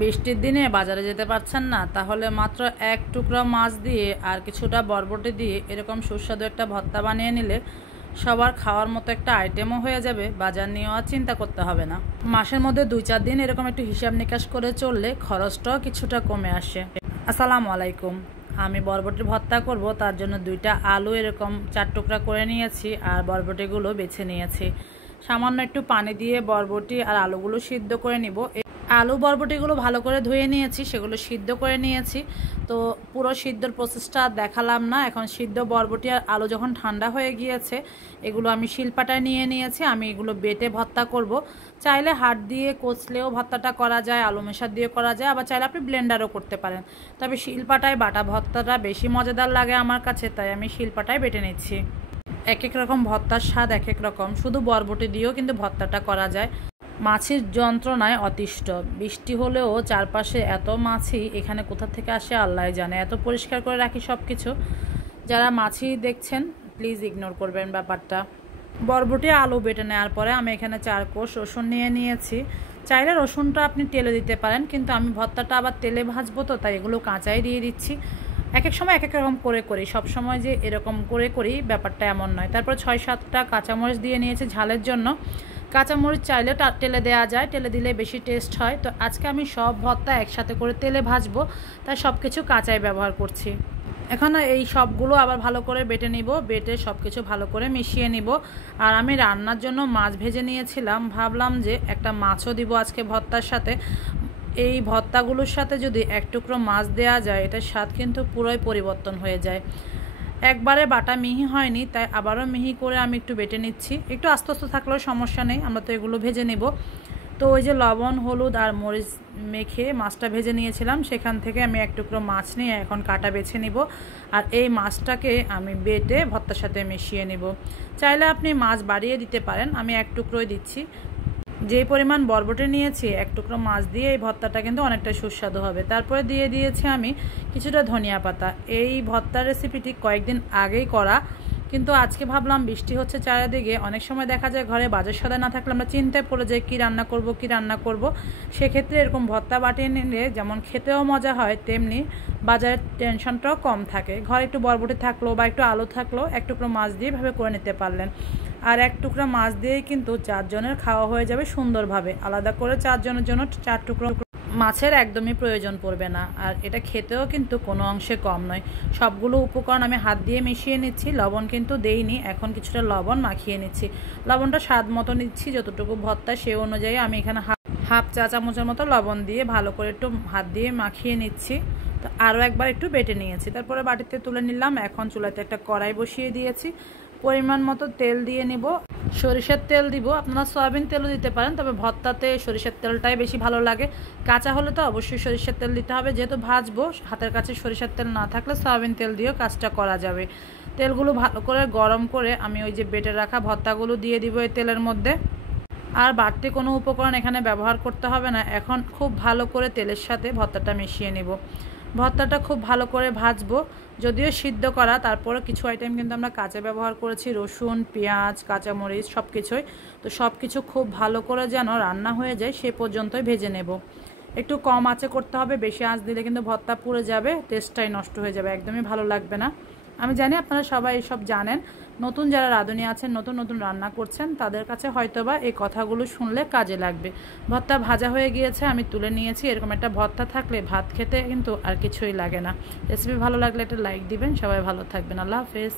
বৃষ্টির দিনে বাজারে যেতে পারছেন না, তাহলে মাত্র এক টুকরা মাছ দিয়ে আর কিছুটা বরবটি দিয়ে এরকম সুস্বাদু একটা ভর্তা বানিয়ে নিলে সবার খাওয়ার মতো একটা আইটেমও হয়ে যাবে। বাজার নিয়েও আর চিন্তা করতে হবে না। মাসের মধ্যে 2-4 দিন এরকম একটু হিসাব নিকাশ করে চললে খরচটাও কিছুটা কমে আসে। আসসালামু আলাইকুম। আমি বরবটির ভর্তা করব, তার জন্য 2টা আলু এরকম 4 টুকরা করে নিয়েছি আর বরবটিগুলো বেছে নিয়েছি। সামান্য একটু পানি দিয়ে বরবটি আর আলুগুলো সিদ্ধ করে নিব। আলু বরবটিগুলো ভালো করে ধুয়ে নিয়েছি, সেগুলো সিদ্ধ করে নিয়েছি। তো পুরো সিদ্ধর প্রসেসটা দেখালাম না। এখন সিদ্ধ বরবটি আর আলু যখন ঠান্ডা হয়ে গিয়েছে, এগুলো আমি শিলপাটায় নিয়ে নিয়েছি। আমি এগুলো বেটে ভর্তা করব। চাইলে হাত দিয়ে কচলেও ভর্তাটা করা যায়, আলু মেশার দিয়ে করা যায়, আবার চাইলে আপনি ব্লেন্ডারও করতে পারেন। তবে শিলপাটায় বাটা ভর্তাটা বেশি মজাদার লাগে আমার কাছে, তাই আমি শিলপাটায় বেটে নিচ্ছি। এক এক রকম ভর্তার স্বাদ এক এক রকম। শুধু বরবটি দিয়েও কিন্তু ভর্তাটা করা যায়। মাছির যন্ত্রণায় অতিষ্ঠ। বৃষ্টি হলেও চারপাশে এত মাছি, এখানে কোথা থেকে আসে আল্লাহ জানে। এত পরিষ্কার করে রাখি সব কিছু। যারা মাছি দেখছেন প্লিজ ইগনোর করবেন ব্যাপারটা। বরবটি আলু বেটে নেওয়ার পরে আমি এখানে 4 কোষ রসুন নিয়ে নিয়েছি। চাইলে রসুনটা আপনি তেলে দিতে পারেন, কিন্তু আমি ভর্তাটা আবার তেলে ভাজবো, তো তাই এগুলো কাঁচাই দিয়ে দিচ্ছি। এক এক সময় এক এক রকম করে করি, সব সময় যে এরকম করে করি ব্যাপারটা এমন নয়। তারপর 6-7টা কাঁচামরিচ দিয়ে নিয়েছি ঝালের জন্য। কাঁচামরিচ চাইলে তেলে দেওয়া যায়, তেলে দিলে বেশি টেস্ট হয়। তো আজকে আমি সব ভর্তা একসাথে করে তেলে ভাজবো, তাই সব কিছু কাঁচাই ব্যবহার করছি। এখন এই সবগুলো আবার ভালো করে বেটে নিব, বেটে সব কিছু ভালো করে মিশিয়ে নিব। আর আমি রান্নার জন্য মাছ ভেজে নিয়েছিলাম, ভাবলাম যে একটা মাছও দিব আজকে ভর্তার সাথে। এই ভর্তাগুলোর সাথে যদি এক টুকরো মাছ দেওয়া যায়, এটার স্বাদ কিন্তু পুরোই পরিবর্তন হয়ে যায়। একবারে বাটা মিহি হয়নি, তাই আবারও মিহি করে আমি একটু বেটে নিচ্ছি। একটু আস্তে আস্তে থাকলেও সমস্যা নেই, আমরা তো এগুলো ভেজে নেব। তো ওই যে লবণ হলুদ আর মরিচ মেখে মাছটা ভেজে নিয়েছিলাম, সেখান থেকে আমি এক টুকরো মাছ নিয়ে এখন কাটা বেছে নিব। আর এই মাছটাকে আমি বেটে ভর্তার সাথে মিশিয়ে নিব। চাইলে আপনি মাছ বাড়িয়ে দিতে পারেন, আমি এক টুকরোই দিচ্ছি। যে পরিমাণ বরবটি নিয়েছি, এক টুকরো মাছ দিয়ে এই ভর্তাটা কিন্তু অনেকটা সুস্বাদু হবে। তারপরে দিয়ে দিয়েছি আমি কিছুটা ধনিয়া পাতা। এই ভর্তার রেসিপিটি কয়েকদিন আগেই করা, কিন্তু আজকে ভাবলাম বৃষ্টি হচ্ছে চারিদিকে, অনেক সময় দেখা যায় ঘরে বাজার সদাই না থাকলে আমরা চিন্তায় পড়ে যাই কী রান্না করব। সেক্ষেত্রে এরকম ভর্তা বাটিয়ে নিলে যেমন খেতেও মজা হয়, তেমনি বাজারের টেনশনটাও কম থাকে। ঘরে একটু বরবটি থাকলো বা একটু আলু থাকলো, এক টুকরো মাছ দিয়ে ভাবে করে নিতে পারলেন। আর এক টুকরা মাছ দিয়েই কিন্তু 4 জনের খাওয়া হয়ে যাবে সুন্দরভাবে। আলাদা করে 4 জনের জন্য 4 টুকরো মাছের একদমই প্রয়োজন পড়বে না। আর এটা খেতেও কিন্তু কোনো অংশে কম নয়। সবগুলো উপকরণ আমি হাত দিয়ে মিশিয়ে নিচ্ছি, লবণ কিন্তু দেইনি। এখন কিছুটা লবণ মাখিয়ে নিচ্ছি। লবণটা স্বাদ মতো নিচ্ছি, যতটুকু ভর্তা সে অনুযায়ী আমি এখানে হাফ চা চামচের মতো লবণ দিয়ে ভালো করে একটু হাত দিয়ে মাখিয়ে নিচ্ছি। তো আরও একবার একটু বেটে নিয়েছি, তারপরে বাটিতে তুলে নিলাম। এখন চুলাতে একটা কড়াই বসিয়ে দিয়েছি, পরিমাণ মতো তেল দিয়ে নিব। সরিষার তেল দিব, আপনারা সয়াবিন তেলও দিতে পারেন, তবে ভর্তাতে সরিষার তেলটাই বেশি ভালো লাগে। কাঁচা হলে তো অবশ্যই সরিষার তেল দিতে হবে, যেহেতু ভাজবো। হাতের কাছে সরিষার তেল না থাকলে সয়াবিন তেল দিয়েও কাজটা করা যাবে। তেলগুলো ভালো করে গরম করে আমি ওই যে বেটে রাখা ভর্তাগুলো দিয়ে দিব এই তেলের মধ্যে। আর বাড়তি কোনো উপকরণ এখানে ব্যবহার করতে হবে না। এখন খুব ভালো করে তেলের সাথে ভর্তাটা মিশিয়ে নেব। ভর্তাটা খুব ভালো করে ভাজবো, যদিও সিদ্ধ করা, তারপরে কিছু আইটেম কিন্তু আমরা কাঁচা ব্যবহার করেছি, রসুন পেঁয়াজ কাঁচামরিচ সব কিছুই। তো সব কিছু খুব ভালো করে যেন রান্না হয়ে যায় সে পর্যন্তই ভেজে নেব। একটু কম আঁচে করতে হবে, বেশি আঁচ দিলে কিন্তু ভর্তা পুড়ে যাবে, টেস্টটাই নষ্ট হয়ে যাবে, একদমই ভালো লাগবে না। আমি জানি আপনারা সবাই এসব জানেন। নতুন যারা রাঁধুনি আছেন, নতুন নতুন রান্না করছেন, তাদের কাছে হয়তোবা এই কথাগুলো শুনলে কাজে লাগবে। ভর্তা ভাজা হয়ে গিয়েছে, আমি তুলে নিয়েছি। এরকম একটা ভর্তা থাকলে ভাত খেতে কিন্তু আর কিছুই লাগে না। রেসিপি ভালো লাগলে একটা লাইক দিবেন। সবাই ভালো থাকবেন। আল্লাহ হাফেজ।